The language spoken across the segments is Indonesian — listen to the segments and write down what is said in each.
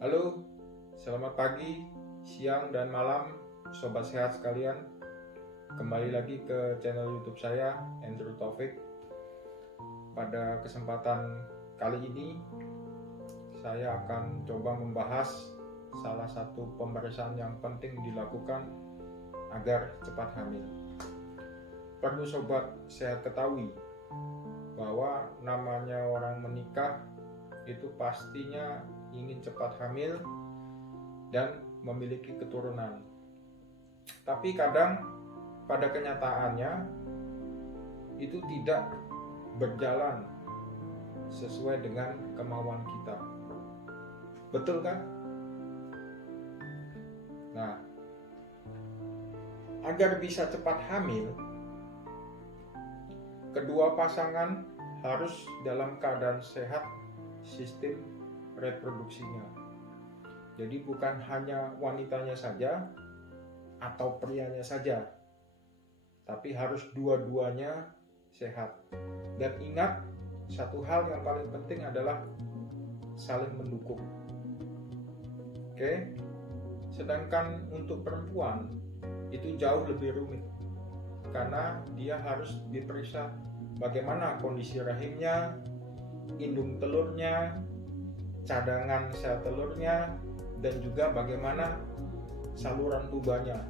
Halo, selamat pagi, siang, dan malam, sobat sehat sekalian. Kembali lagi ke channel YouTube saya, Andrew Taufik. Pada kesempatan kali ini, saya akan coba membahas salah satu pemeriksaan yang penting dilakukan agar cepat hamil. Perlu sobat sehat ketahui bahwa namanya orang menikah itu pastinya ingin cepat hamil dan memiliki keturunan. Tapi kadang pada kenyataannya itu tidak berjalan sesuai dengan kemauan kita. Betul kan? Nah, agar bisa cepat hamil, kedua pasangan harus dalam keadaan sehat sistem reproduksinya. Jadi bukan hanya wanitanya saja atau prianya saja, tapi harus dua-duanya sehat. Dan ingat, satu hal yang paling penting adalah saling mendukung. Oke? Sedangkan untuk perempuan itu jauh lebih rumit, karena dia harus diperiksa bagaimana kondisi rahimnya, indung telurnya, cadangan sel telurnya, dan juga bagaimana saluran tubanya,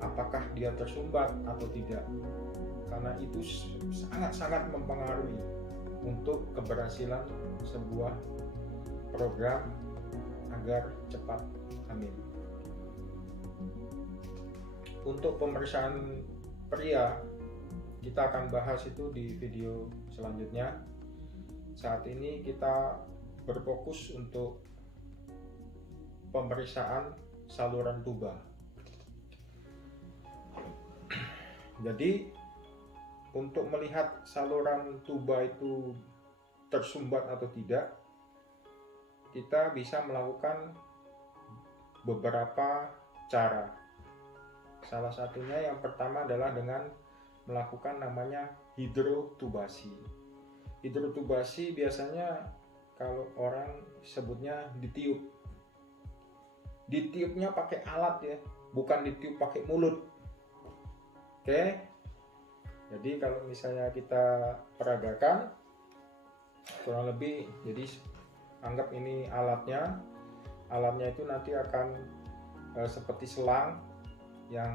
apakah dia tersumbat atau tidak, karena itu sangat-sangat mempengaruhi untuk keberhasilan sebuah program agar cepat hamil. Untuk pemeriksaan pria, kita akan bahas itu di video selanjutnya. Saat ini kita berfokus untuk pemeriksaan saluran tuba. Jadi untuk melihat saluran tuba itu tersumbat atau tidak, kita bisa melakukan beberapa cara. Salah satunya yang pertama adalah dengan melakukan namanya hidrotubasi. Hidrotubasi biasanya kalau orang sebutnya ditiup. Ditiupnya pakai alat ya, bukan ditiup pakai mulut. Oke. Jadi kalau misalnya kita peragakan kurang lebih, jadi anggap ini alatnya. Alatnya itu nanti akan seperti selang yang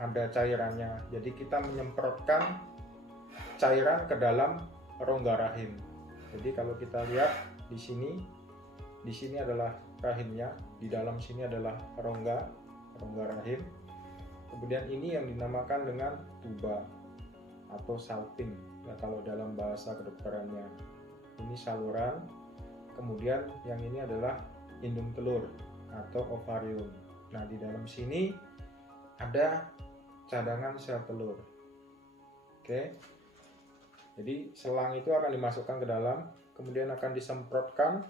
ada cairannya. Jadi kita menyemprotkan cairan ke dalam rongga rahim. Jadi kalau kita lihat di sini adalah rahimnya, di dalam sini adalah rongga rahim. Kemudian ini yang dinamakan dengan tuba atau salping. Ya, kalau dalam bahasa kedokterannya ini saluran. Kemudian yang ini adalah indung telur atau ovarium. Nah, di dalam sini ada cadangan sel telur. Oke. Jadi selang itu akan dimasukkan ke dalam, kemudian akan disemprotkan,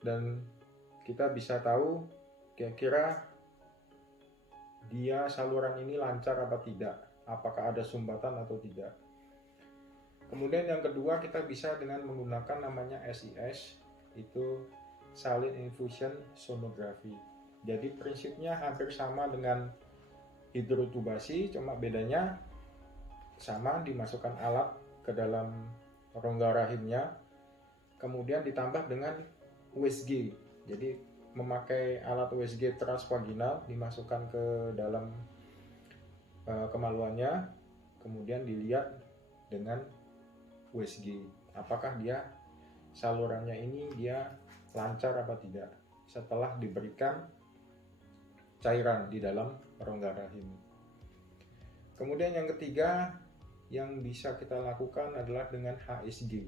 dan kita bisa tahu kira-kira dia saluran ini lancar apa tidak, apakah ada sumbatan atau tidak. Kemudian yang kedua, kita bisa dengan menggunakan namanya SIS, itu Saline Infusion Sonography. Jadi prinsipnya hampir sama dengan hidrotubasi, cuma bedanya sama, dimasukkan alat ke dalam rongga rahimnya, kemudian ditambah dengan USG. Jadi memakai alat USG transvaginal, dimasukkan ke dalam kemaluannya, kemudian dilihat dengan USG apakah dia salurannya ini dia lancar apa tidak setelah diberikan cairan di dalam rongga rahim. Kemudian yang ketiga yang bisa kita lakukan adalah dengan HSG.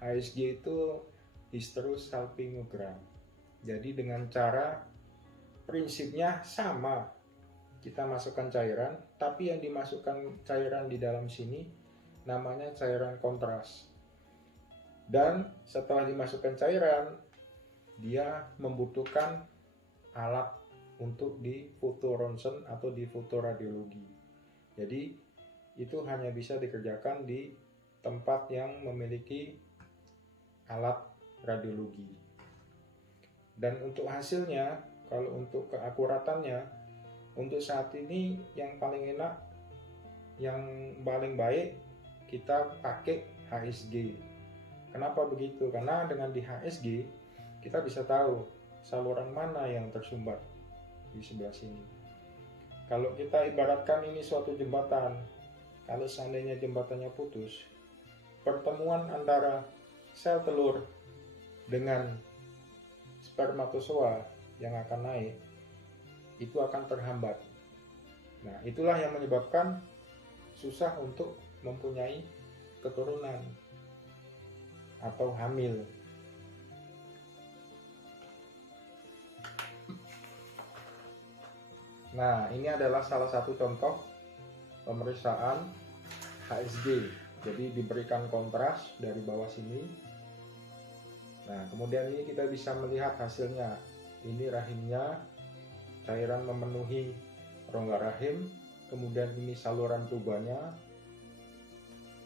HSG itu hysterosalpingogram. Jadi dengan cara prinsipnya sama, kita masukkan cairan, tapi yang dimasukkan cairan di dalam sini namanya cairan kontras. Dan setelah dimasukkan cairan, dia membutuhkan alat untuk di foto ronsen atau di foto radiologi. Jadi itu hanya bisa dikerjakan di tempat yang memiliki alat radiologi. Dan untuk hasilnya, kalau untuk keakuratannya, untuk saat ini yang paling enak, yang paling baik kita pakai HSG. Kenapa begitu? Karena dengan di HSG kita bisa tahu saluran mana yang tersumbat di sebelah sini. Kalau kita ibaratkan ini suatu jembatan, kalau seandainya jembatannya putus, pertemuan antara sel telur dengan spermatozoa yang akan naik itu akan terhambat. Nah, itulah yang menyebabkan susah untuk mempunyai keturunan atau hamil. Nah, ini adalah salah satu contoh pemeriksaan HSG. Jadi diberikan kontras dari bawah sini. Nah, kemudian ini kita bisa melihat hasilnya. Ini rahimnya, cairan memenuhi rongga rahim. Kemudian ini saluran tubanya.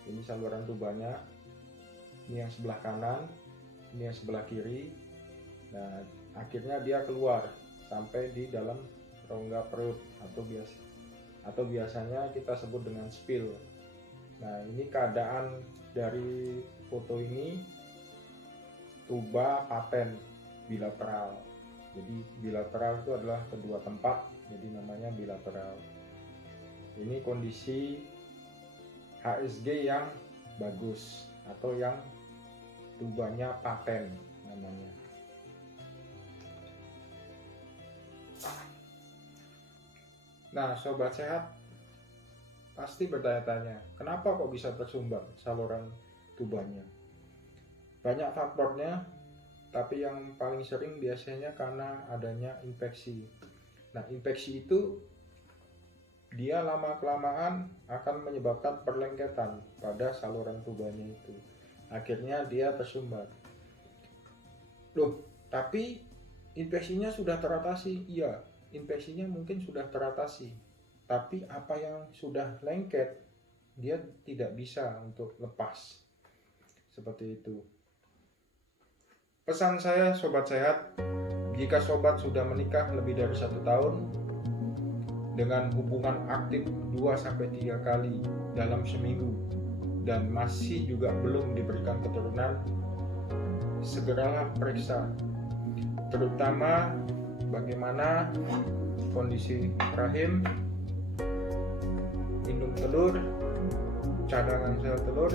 Ini saluran tubanya. Ini yang sebelah kanan, ini yang sebelah kiri. Nah, akhirnya dia keluar sampai di dalam rongga perut atau biasanya kita sebut dengan spill. Nah, ini keadaan dari foto ini tuba paten bilateral. Jadi bilateral itu adalah kedua tempat, jadi namanya bilateral. Ini kondisi HSG yang bagus atau yang tubanya paten namanya. Nah, sobat sehat pasti bertanya-tanya, kenapa kok bisa tersumbat saluran tubanya? Banyak faktornya, tapi yang paling sering biasanya karena adanya infeksi. Nah, infeksi itu dia lama-kelamaan akan menyebabkan perlengketan pada saluran tubanya itu. Akhirnya dia tersumbat. Loh, tapi infeksinya sudah teratasi? Iya, infeksinya mungkin sudah teratasi. Tapi apa yang sudah lengket, dia tidak bisa untuk lepas. Seperti itu. Pesan saya, sobat sehat, jika sobat sudah menikah lebih dari 1 tahun, dengan hubungan aktif 2-3 kali dalam seminggu, dan masih juga belum diberikan keturunan, segeralah periksa, terutama bagaimana kondisi rahim, indung telur, cadangan sel telur,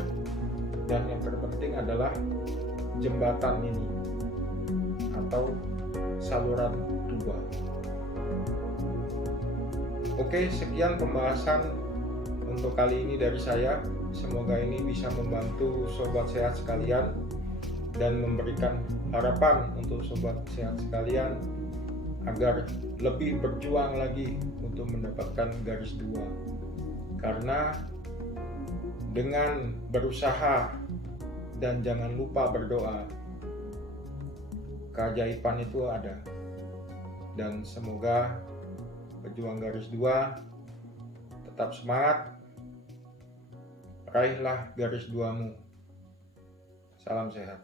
dan yang terpenting adalah jembatan ini atau saluran tuba. Oke, sekian pembahasan untuk kali ini dari saya. Semoga ini bisa membantu sobat sehat sekalian dan memberikan harapan untuk sobat sehat sekalian agar lebih berjuang lagi untuk mendapatkan garis 2. Karena dengan berusaha dan jangan lupa berdoa, keajaiban itu ada. Dan semoga pejuang garis 2 tetap semangat, raihlah garis 2-mu. Salam sehat.